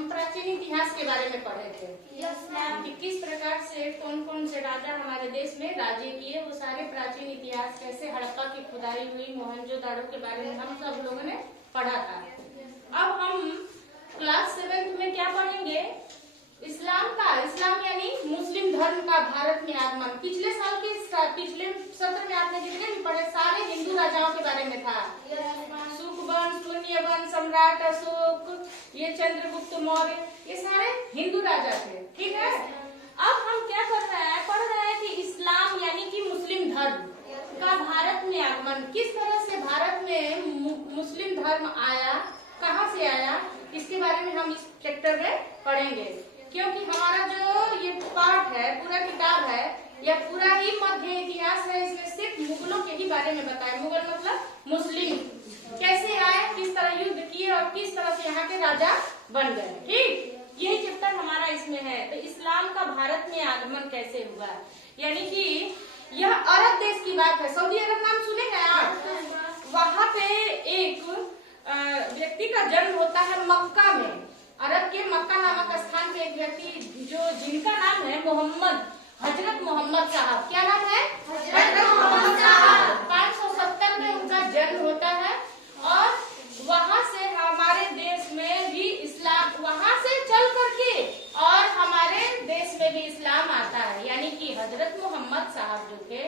हम प्राचीन इतिहास के बारे में पढ़े थे। Yes ma'am. कि किस प्रकार से कौन कौन से राजा हमारे देश में राज्य किए, वो सारे प्राचीन इतिहास, कैसे हड़प्पा की खुदाई हुई, मोहनजोदाड़ो के बारे में हम सब लोगों ने पढ़ा था। अब हम क्लास 7th में क्या पढ़ेंगे? इस्लाम यानी मुस्लिम धर्म का भारत में आगमन। पिछले सत्र में आपने जितने भी पढ़े सारे हिंदू राजाओं के बारे में था। सुकवंश, पुण्यवंश, सम्राट अशोक, ये चंद्रगुप्त मौर्य, ये सारे हिंदू राजा थे। ठीक है। अब हम क्या कर रहे हैं? पढ़ रहे हैं कि इस्लाम यानी कि मुस्लिम धर्म का भारत में आगमन, किस तरह से भारत में मुस्लिम धर्म आया, कहाँ से आया, इसके बारे में हम इस चैप्टर में पढ़ेंगे। क्योंकि हमारा जो ये पाठ है, पूरा किताब है, या पूरा ही मध्य इतिहास है, इसमें सिर्फ मुगलों के ही बारे में बताया। मुगल मतलब मुस्लिम कैसे आए, किस तरह युद्ध किए और किस तरह से यहाँ के राजा बन गए। ठीक, यही चैप्टर हमारा इसमें है। तो इस्लाम का भारत में आगमन कैसे हुआ, यानी कि यह अरब देश की बात है। सऊदी अरब नाम सुने हैं आप? वहाँ पे एक व्यक्ति का जन्म होता है मक्का में। अरब के मक्का नामक स्थान पे एक व्यक्ति जिनका नाम है मोहम्मद, हजरत मोहम्मद साहब। क्या नाम है? हजरत मोहम्मद साहब। 570 में उनका जन्म होता है और वहाँ से हमारे देश में भी इस्लाम, वहाँ से चल करके और हमारे देश में भी इस्लाम आता है। यानी कि हजरत मोहम्मद साहब जो थे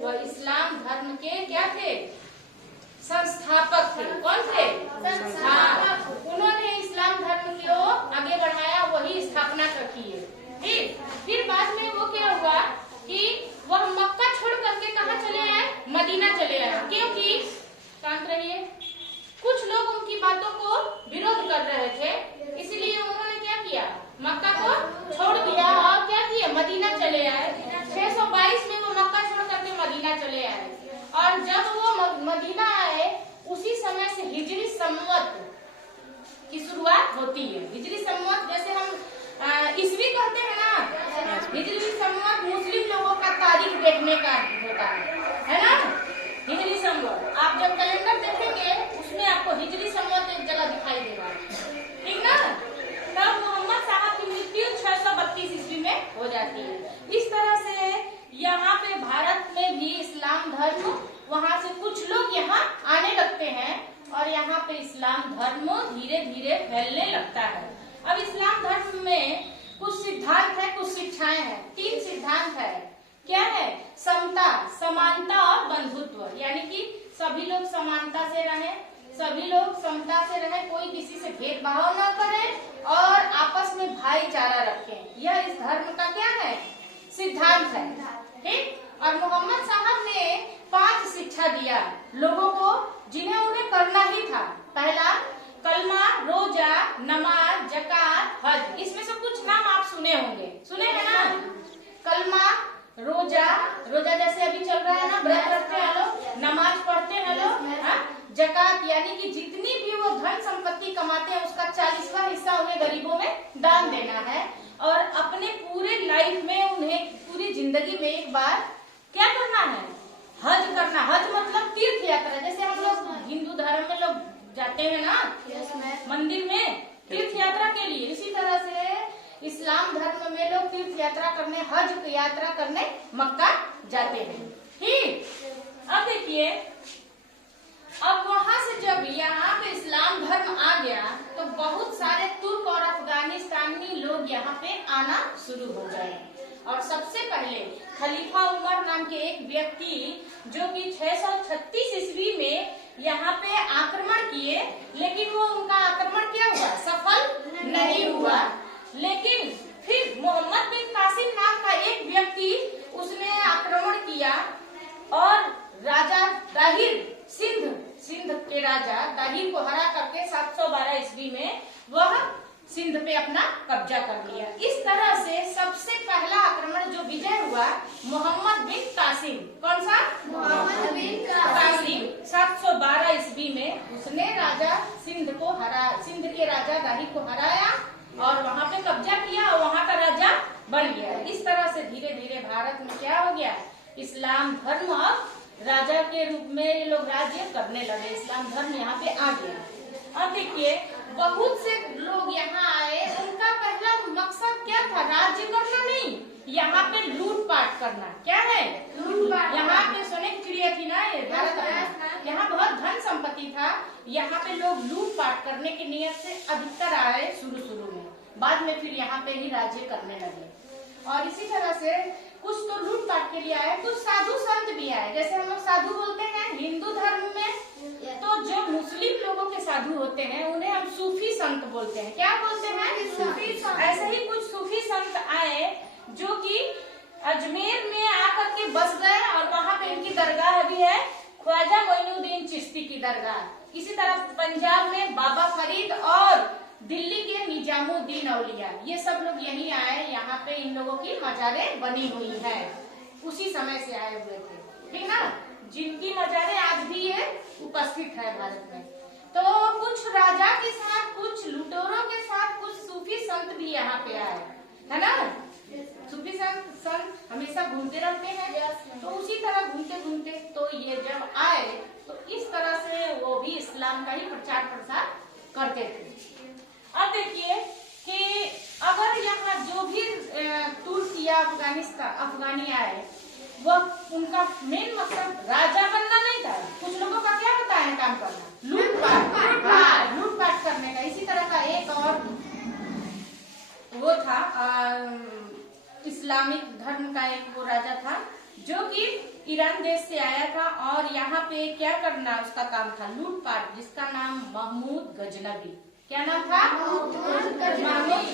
वह इस्लाम धर्म के क्या थे? संस्थापक थे। कौन थे? संस्थापक। उन्होंने इस्लाम धर्म को आगे बढ़ाया, वही स्थापना की है। ठीक, फिर बाद में वो क्या हुआ कि वह मक्का छोड़ करके कहाँ चले आए? मदीना चले आए। क्योंकि शांत रहिए, कुछ लोग उनकी बातों को विरोध कर रहे थे, इसलिए उन्होंने क्या किया? मक्का को छोड़ दिया और क्या किया? मदीना चले आए। 622 में वो मक्का छोड़ करके मदीना चले आए और जब वो मदीना आए उसी समय से हिजरी संवत की शुरुआत होती है। हिजरी संवत जैसे हम ईस्वी कहते हैं ना, हिजरी संवत मुस्लिम लोगों का तारीख देखने का होता है ना? हिजरी संवत आप जब कैलेंडर देखेंगे उसमें आपको हिजरी संवत एक जगह दिखाई देगा। ठीक ना? तब मोहम्मद साहब की मृत्यु 632 ईस्वी में हो जाती है। इस तरह से यहाँ पे भारत में भी इस्लाम धर्म, वहाँ से कुछ लोग यहाँ आने लगते हैं और यहाँ पे इस्लाम धर्म धीरे धीरे फैलने लगता है। अब इस्लाम धर्म में कुछ सिद्धांत है, कुछ शिक्षाएं हैं। 3 सिद्धांत है। क्या है? समता, समानता और बंधुत्व। यानी कि सभी लोग समानता से रहें, सभी लोग समता से रहें, कोई किसी से भेदभाव न करें और आपस में भाईचारा रखें। यह इस धर्म का क्या है? सिद्धांत है। ठीक, और मोहम्मद साहब ने 5 शिक्षा दिया लोगों को, जिन्हें उन्हें करना ही था। पहला, कलमा, रोजा, नमाज, जकात, हज। इसमें से कुछ नाम आप सुने होंगे, सुने हैं ना? कलमा, रोजा जैसे अभी चल रहा है ना, व्रत रखते हैं लोग, नमाज पढ़ते हैं लोग, जकात यानी कि जितनी भी वो धन संपत्ति कमाते हैं उसका 40वां हिस्सा उन्हें गरीबों में दान देना है और अपने पूरे लाइफ में, उन्हें पूरी जिंदगी में एक बार क्या करना है? हज करना। हज मतलब तीर्थ यात्रा। जैसे हम लोग हिंदू धर्म में लोग जाते हैं ना मंदिर में तीर्थ यात्रा के लिए, इसी तरह से इस्लाम धर्म में लोग तीर्थ यात्रा करने, हज यात्रा करने मक्का जाते हैं। ठीक, अब देखिए, अब वहाँ से जब यहाँ पे इस्लाम धर्म आ गया तो बहुत सारे तुर्क और अफगानिस्तानी लोग यहाँ पे आना शुरू हो गए। और सबसे पहले खलीफा उमर नाम के एक व्यक्ति जो कि 636 ईस्वी में यहाँ पे आक्रमण किए, लेकिन वो उनका आक्रमण क्या हुआ? सफल नहीं हुआ। लेकिन फिर मोहम्मद बिन कासिम नाम का एक व्यक्ति, उसने आक्रमण किया और राजा दाहिर, सिंध के राजा दाहिर को हरा करके 712 ईस्वी में वह सिंध पे अपना कब्जा कर लिया। इस तरह से सबसे पहला आक्रमण जो विजय हुआ मोहम्मद बिन कासिम, कौन सा? मोहम्मद बिन कासिम 712 ईस्वी में उसने राजा सिंध के राजा दाहिर को हराया और वहाँ पे कब्जा किया और वहाँ का राजा बन गया। इस तरह से धीरे धीरे भारत में क्या हो गया? इस्लाम धर्म अब राजा के रूप में ये लोग राज्य करने लगे। इस्लाम धर्म यहाँ पे आ गया। अब देखिए, बहुत से लोग यहाँ आए, मकसद क्या था? राज्य करना नहीं, यहाँ पे लूटपाट करना। क्या है? लूटपाट। यहाँ पे सोने की चिड़िया थी ना ये भारत, यहाँ बहुत धन संपत्ति था। यहाँ पे लोग लूटपाट करने की नियत से अधिकतर आए शुरू में, बाद में फिर यहाँ पे ही राज्य करने लगे। और इसी तरह से कुछ तो लूटपाट के लिए आए, कुछ साधु संत भी आए। जैसे हम लोग साधु बोलते हैं हिंदू धर्म में, तो जो मुस्लिम लोगों के साधु होते हैं उन्हें हम सूफी संत बोलते हैं। क्या बोलते हैं? सूफी संत। ऐसे ही कुछ सूफी संत आए जो कि अजमेर में आकर के बस गए और वहाँ पे इनकी दरगाह भी है, ख्वाजा मोइनुद्दीन चिश्ती की दरगाह। इसी तरह पंजाब में बाबा फरीद और दिल्ली के निजामुद्दीन औलिया, ये सब लोग यहीं आए। यहाँ पे इन लोगों की मजारें बनी हुई है, उसी समय से आए हुए थे, ठीक ना, जिनकी मजारें आज भी ये उपस्थित है भारत में। तो कुछ राजा के साथ, कुछ लुटेरों के साथ, कुछ सूफी संत भी यहाँ पे आए, है ना। सूफी संत हमेशा घूमते रहते हैं, तो उसी तरह घूमते घूमते तो ये जब आए तो इस तरह से वो भी इस्लाम का ही प्रचार प्रसार करते थे। अब देखिए कि अगर यहाँ जो भी तुर्क या अफगानी आए, वह उनका मेन मकसद राजा बनना नहीं था। कुछ लोगों का क्या होता है काम करना? लूटपाट, लूटपाट करने का। इसी तरह का एक और वो था इस्लामिक धर्म का एक वो राजा था जो कि ईरान देश से आया था, और यहाँ पे क्या करना उसका काम था? लूटपाट, जिसका नाम महमूद गजनवी। क्या नाम था? महमूद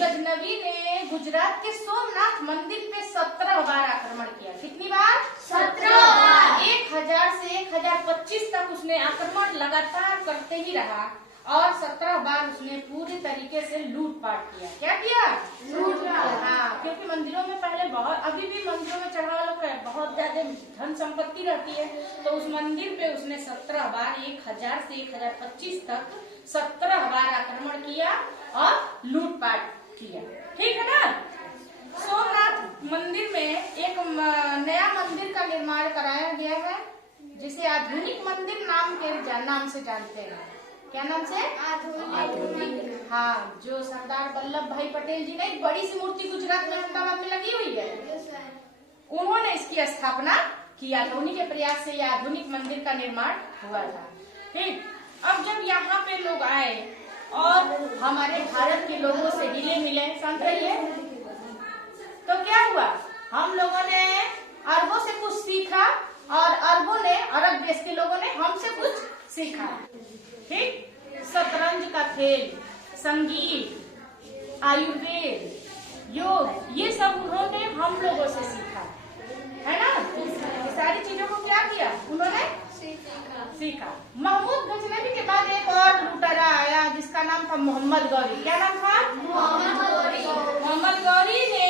गजनवी ने गुजरात के सोमनाथ मंदिर पे 17 बार आक्रमण किया। कितनी बार? 17 बार। 1000 से 1025 तक उसने आक्रमण लगातार करते ही रहा, और 17 बार उसने पूरी तरीके से लूटपाट किया। क्या किया? लूटपाट। हाँ, क्योंकि मंदिरों में पहले बहुत, अभी भी मंदिरों में चढ़ावा लोग बहुत ज्यादा धन संपत्ति रहती है, तो उस मंदिर पे उसने 17 बार 1000 से 1025 तक 17 बार आक्रमण किया और लूटपाट किया, ठीक है ना। सोमनाथ मंदिर में एक नया मंदिर का निर्माण कराया गया है, जिसे आधुनिक मंदिर नाम से जानते हैं। क्या नाम से? आधुनिक। हाँ, जो सरदार वल्लभ भाई पटेल जी ने एक बड़ी सी मूर्ति गुजरात में अहमदाबाद में लगी हुई है, उन्होंने इसकी स्थापना किया था। उन्हीं के प्रयास से यह आधुनिक मंदिर का निर्माण हुआ था, ठीक। अब जब यहाँ पे लोग आए और हमारे भारत के लोगों से हिले मिले, समझ रही है, तो क्या हुआ? हम लोगों ने अरबों से कुछ सीखा और अरबों ने, अरब देश के लोगों ने हमसे कुछ सीखा, ठीक। शतरंज का खेल, संगीत, आयुर्वेद, योग, ये सब उन्होंने हम लोगों से सीखा, है ना। ये सारी चीजों को क्या किया उन्होंने? सीखा। महमूद गजनवी के बाद एक और लुटेरा आया जिसका नाम था मोहम्मद गौरी। क्या नाम था? मोहम्मद गौरी ने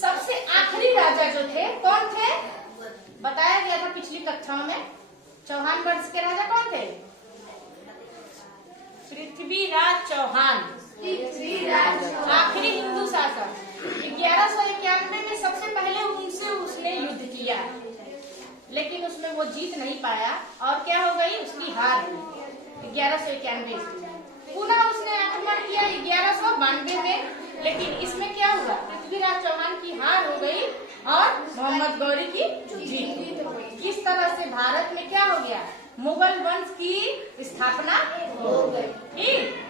सबसे आखिरी राजा जो थे, कौन थे? बताया गया था पिछली कक्षाओं में। चौहान वंश के राजा कौन थे? पृथ्वीराज चौहान, आखिरी हिंदू शासक। 1191 में सबसे पहले उनसे उसने युद्ध किया, लेकिन उसमें वो जीत नहीं पाया और क्या हो गई? उसकी हार हुई 1191 में। पुनः उसने आक्रमण किया 1192 में, लेकिन इसमें क्या हुआ? पृथ्वीराज चौहान की हार हो गई और मोहम्मद गौरी की जीत हो गई। इस तरह से भारत में क्या हो गया? मुगल वंश की स्थापना हो गई, ठीक।